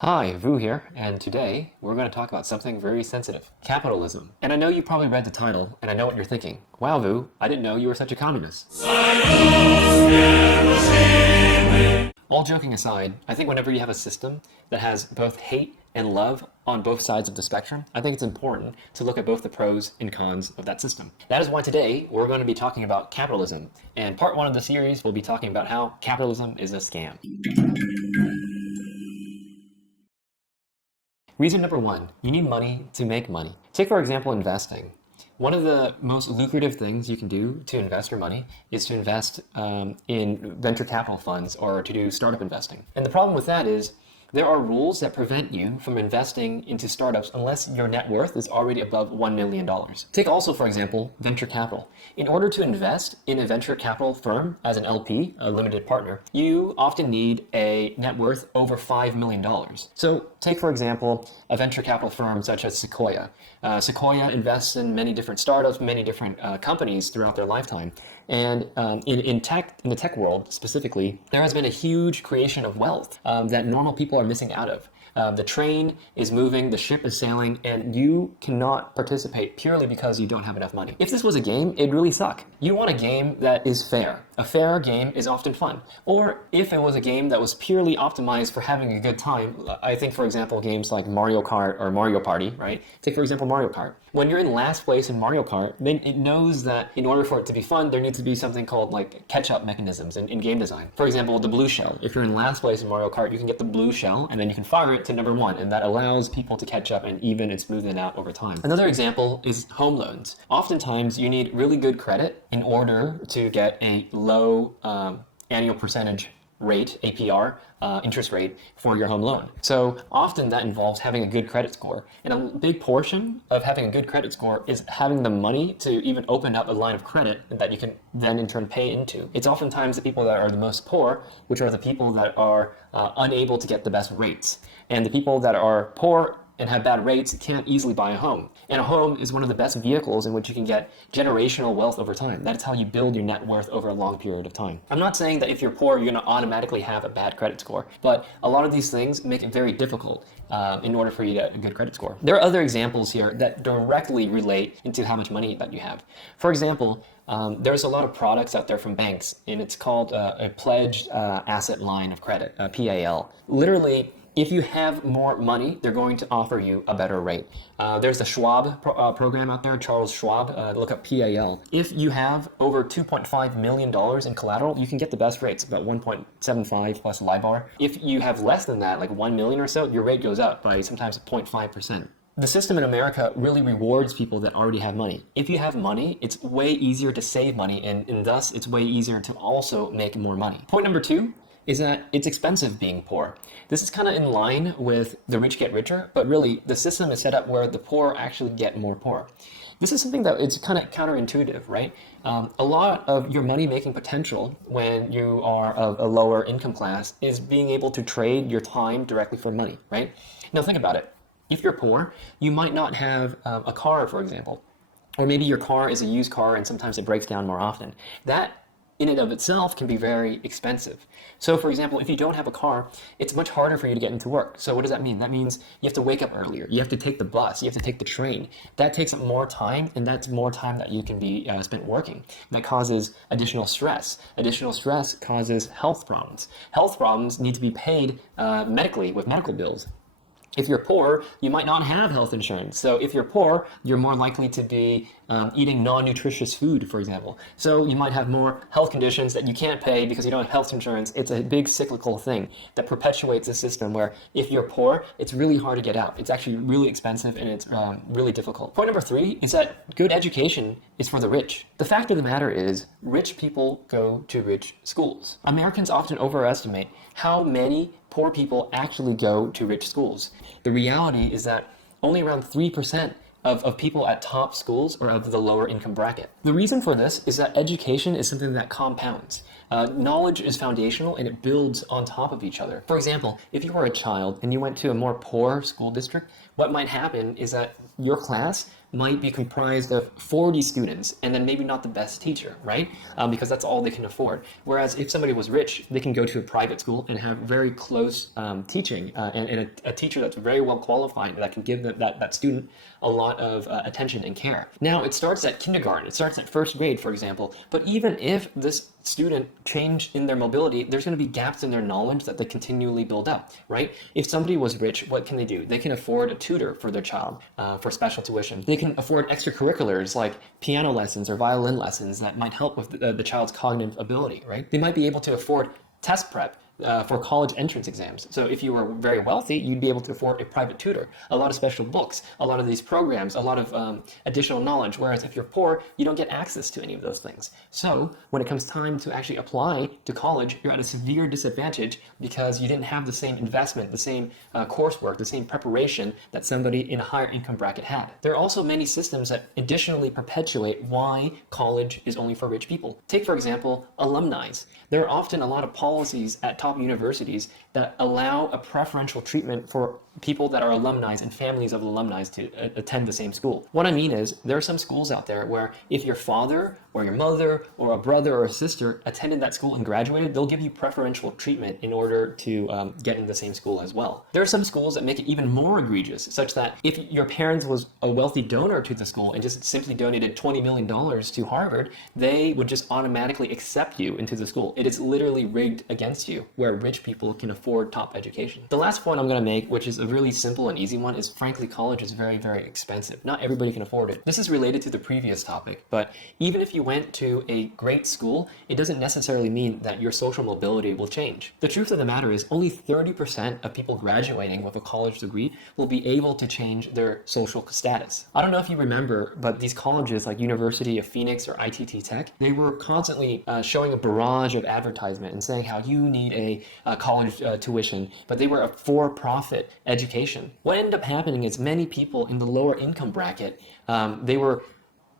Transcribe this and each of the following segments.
Hi, Vu here, and today we're going to talk about something very sensitive, capitalism. And I know you probably read the title, and I know what you're thinking. Wow, Vu, I didn't know you were such a communist. All joking aside, I think whenever you have a system that has both hate and love on both sides of the spectrum, I think it's important to look at both the pros and cons of that system. That is why today we're going to be talking about capitalism. And part one of the series, we'll be talking about how capitalism is a scam. Reason number one, you need money to make money. Take, for example, investing. One of the most lucrative things you can do to invest your money is to invest in venture capital funds or to do startup investing. And the problem with that is there are rules that prevent you from investing into startups unless your net worth is already above $1 million. Take also, for example, venture capital. In order to invest in a venture capital firm as an LP, a limited partner, you often need a net worth over $5 million. So take, for example, a venture capital firm such as Sequoia. Sequoia invests in many different startups, many different companies throughout their lifetime. And in the tech world specifically, there has been a huge creation of wealth that normal people are missing out of. The train is moving, the ship is sailing, and you cannot participate purely because you don't have enough money. If this was a game, it'd really suck. You want a game that is fair. A fair game is often fun. Or if it was a game that was purely optimized for having a good time, I think, for example, games like Mario Kart or Mario Party, right? Take, for example, Mario Kart. When you're in last place in Mario Kart, then it knows that in order for it to be fun, there needs to be something called like catch-up mechanisms in game design. For example, the blue shell. If you're in last place in Mario Kart, you can get the blue shell, and then you can fire it to number one, and that allows people to catch up and even and smooth it out over time. Another example is home loans. Oftentimes, you need really good credit in order to get a low annual percentage rate, APR, interest rate for your home loan. So often that involves having a good credit score. And a big portion of having a good credit score is having the money to even open up a line of credit that you can then in turn pay into. It's oftentimes the people that are the most poor, which are the people that are unable to get the best rates. And the people that are poor and have bad rates can't easily buy a home. And a home is one of the best vehicles in which you can get generational wealth over time. That's how you build your net worth over a long period of time. I'm not saying that if you're poor, you're going to automatically have a bad credit score, but a lot of these things make it very difficult in order for you to get a good credit score. There are other examples here that directly relate into how much money that you have. For example, there's a lot of products out there from banks, and it's called a pledged asset line of credit, PAL. Literally, if you have more money, they're going to offer you a better rate. There's the Schwab program out there, Charles Schwab. Look up PAL. If you have over $2.5 million in collateral, you can get the best rates, about 1.75 plus LIBOR. If you have less than that, like 1 million or so, your rate goes up by sometimes 0.5%. The system in America really rewards people that already have money. If you have money, it's way easier to save money, and thus it's way easier to also make more money. Point number two is that it's expensive being poor. This is kind of in line with the rich get richer, but really the system is set up where the poor actually get more poor. This is something that it's kind of counterintuitive, right? A lot of your money-making potential when you are of a lower income class is being able to trade your time directly for money, right? Now think about it. If you're poor, you might not have a car, for example, or maybe your car is a used car and sometimes it breaks down more often. That in and of itself can be very expensive. So for example, if you don't have a car, it's much harder for you to get into work. So what does that mean? That means you have to wake up earlier. You have to take the bus. You have to take the train. That takes up more time, and that's more time that you can be spent working. That causes additional stress. Additional stress causes health problems. Health problems need to be paid medically with medical bills. If you're poor, you might not have health insurance. So if you're poor, you're more likely to be eating non-nutritious food, for example. So you might have more health conditions that you can't pay because you don't have health insurance. It's a big cyclical thing that perpetuates a system where if you're poor, it's really hard to get out. It's actually really expensive and it's really difficult. Point number three is that good education is for the rich. The fact of the matter is, rich people go to rich schools. Americans often overestimate how many poor people actually go to rich schools. The reality is that only around 3% of people at top schools are of the lower income bracket. The reason for this is that education is something that compounds. Knowledge is foundational and it builds on top of each other. For example, if you were a child and you went to a more poor school district, what might happen is that your class might be comprised of 40 students and then maybe not the best teacher, right? Because that's all they can afford. Whereas if somebody was rich, they can go to a private school and have very close teaching and a teacher that's very well qualified that can give that student a lot of attention and care. Now, it starts at kindergarten, it starts at first grade, for example, but even if this student changed in their mobility, there's going to be gaps in their knowledge that they continually build up, right? If somebody was rich, what can they do? They can afford a tutor for their child for special tuition. They can afford extracurriculars like piano lessons or violin lessons that might help with the child's cognitive ability, right? They might be able to afford test prep for college entrance exams. So if you were very wealthy, you'd be able to afford a private tutor, a lot of special books, a lot of these programs, a lot of additional knowledge. Whereas if you're poor, you don't get access to any of those things. So when it comes time to actually apply to college, you're at a severe disadvantage because you didn't have the same investment, the same coursework, the same preparation that somebody in a higher income bracket had. There are also many systems that additionally perpetuate why college is only for rich people. Take, for example, alumni. There are often a lot of policies at top universities that allow a preferential treatment for people that are alumni and families of alumni to attend the same school. What I mean is there are some schools out there where if your father or your mother or a brother or a sister attended that school and graduated, they'll give you preferential treatment in order to get in the same school as well. There are some schools that make it even more egregious, such that if your parents was a wealthy donor to the school and just simply donated $20 million to Harvard, they would just automatically accept you into the school. It is literally rigged against you, where rich people can afford top education. The last point I'm going to make, which is a really simple and easy one, is frankly, college is very, very expensive. Not everybody can afford it. This is related to the previous topic, but even if you went to a great school, it doesn't necessarily mean that your social mobility will change. The truth of the matter is only 30% of people graduating with a college degree will be able to change their social status. I don't know if you remember, but these colleges like University of Phoenix or ITT Tech, they were constantly showing a barrage of advertisement and saying how you need a college tuition, but they were a for-profit education. What ended up happening is many people in the lower income bracket, they were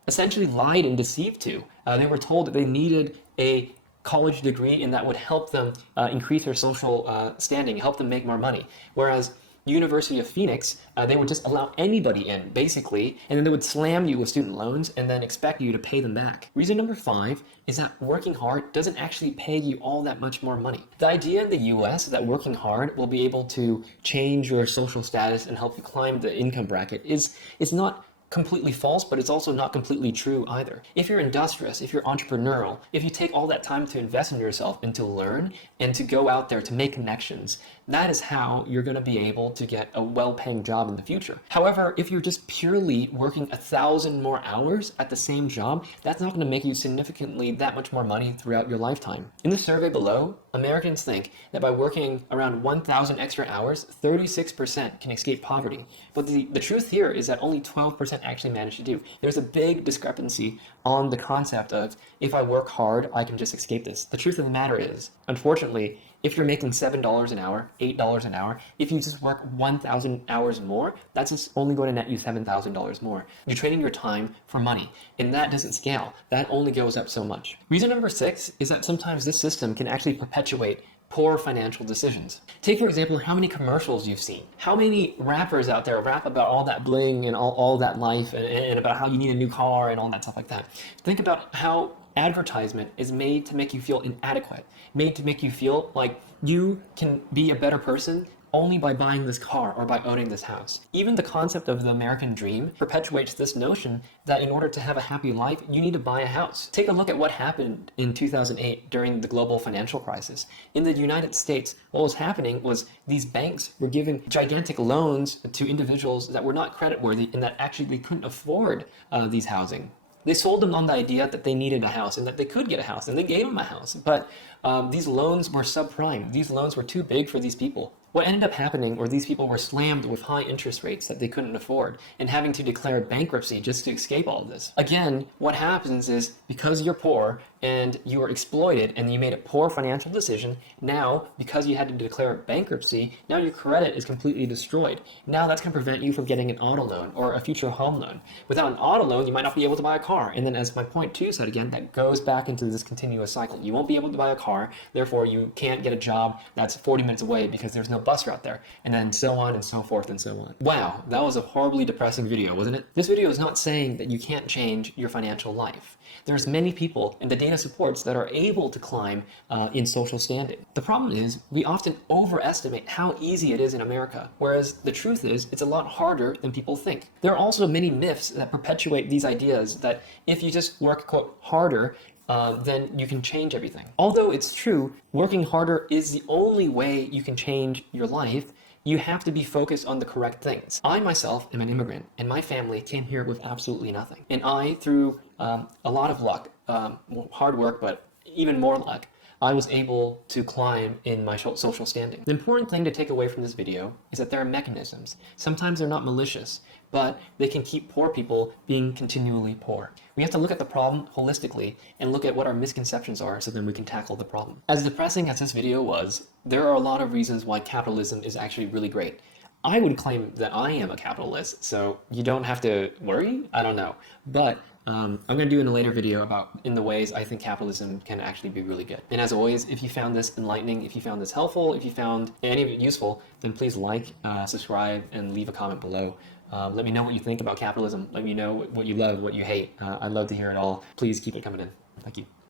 essentially lied and deceived to. They were told that they needed a college degree and that would help them increase their social standing, help them make more money. Whereas University of Phoenix, they would just allow anybody in, basically, and then they would slam you with student loans and then expect you to pay them back. Reason number 5 is that working hard doesn't actually pay you all that much more money. The idea in the US that working hard will be able to change your social status and help you climb the income bracket is not completely false, but it's also not completely true either. If you're industrious, if you're entrepreneurial, if you take all that time to invest in yourself and to learn and to go out there to make connections, that is how you're going to be able to get a well-paying job in the future. However, if you're just purely working 1,000 more hours at the same job, that's not going to make you significantly that much more money throughout your lifetime. In the survey below, Americans think that by working around 1,000 extra hours, 36% can escape poverty. But the truth here is that only 12% actually manage to do. There's a big discrepancy on the concept of if I work hard, I can just escape this. The truth of the matter is, unfortunately, if you're making $7 an hour, $8 an hour, if you just work 1,000 hours more, that's just only going to net you $7,000 more. You're trading your time for money, and that doesn't scale. That only goes up so much. Reason number 6 is that sometimes this system can actually perpetuate poor financial decisions. Take, for example, how many commercials you've seen. How many rappers out there rap about all that bling and all that life and about how you need a new car and all that stuff like that. Think about how advertisement is made to make you feel inadequate, made to make you feel like you can be a better person only by buying this car or by owning this house. Even the concept of the American dream perpetuates this notion that in order to have a happy life, you need to buy a house. Take a look at what happened in 2008 during the global financial crisis. In the United States, what was happening was these banks were giving gigantic loans to individuals that were not creditworthy and that actually they couldn't afford these housing. They sold them on the idea that they needed a house and that they could get a house, and they gave them a house. But these loans were subprime. These loans were too big for these people. What ended up happening were these people were slammed with high interest rates that they couldn't afford and having to declare bankruptcy just to escape all of this. Again, what happens is because you're poor and you were exploited and you made a poor financial decision, now because you had to declare bankruptcy, now your credit is completely destroyed. Now that's going to prevent you from getting an auto loan or a future home loan. Without an auto loan, you might not be able to buy a car. And then as my point 2 said again, that goes back into this continuous cycle. You won't be able to buy a car, therefore you can't get a job that's 40 minutes away because there's no bus route there, and then so on and so forth and so on. Wow, that was a horribly depressing video, wasn't it? This video is not saying that you can't change your financial life. There's many people, and the data supports, that are able to climb in social standing. The problem is we often overestimate how easy it is in America, whereas the truth is it's a lot harder than people think. There are also many myths that perpetuate these ideas that if you just work, quote, harder, then you can change everything. Although it's true, working harder is the only way you can change your life, you have to be focused on the correct things. I myself am an immigrant, and my family came here with absolutely nothing. And I, through a lot of luck, hard work, but even more luck, I was able to climb in my social standing. The important thing to take away from this video is that there are mechanisms. Sometimes they're not malicious, but they can keep poor people being continually poor. We have to look at the problem holistically and look at what our misconceptions are so then we can tackle the problem. As depressing as this video was, there are a lot of reasons why capitalism is actually really great. I would claim that I am a capitalist, so you don't have to worry? I don't know. But I'm going to do in a later video about in the ways I think capitalism can actually be really good. And as always, if you found this enlightening, if you found this helpful, if you found any of it useful, then please like, subscribe, and leave a comment below. Let me know what you think about capitalism. Let me know what you love, what you hate. I'd love to hear it all. Please keep it coming in. Thank you.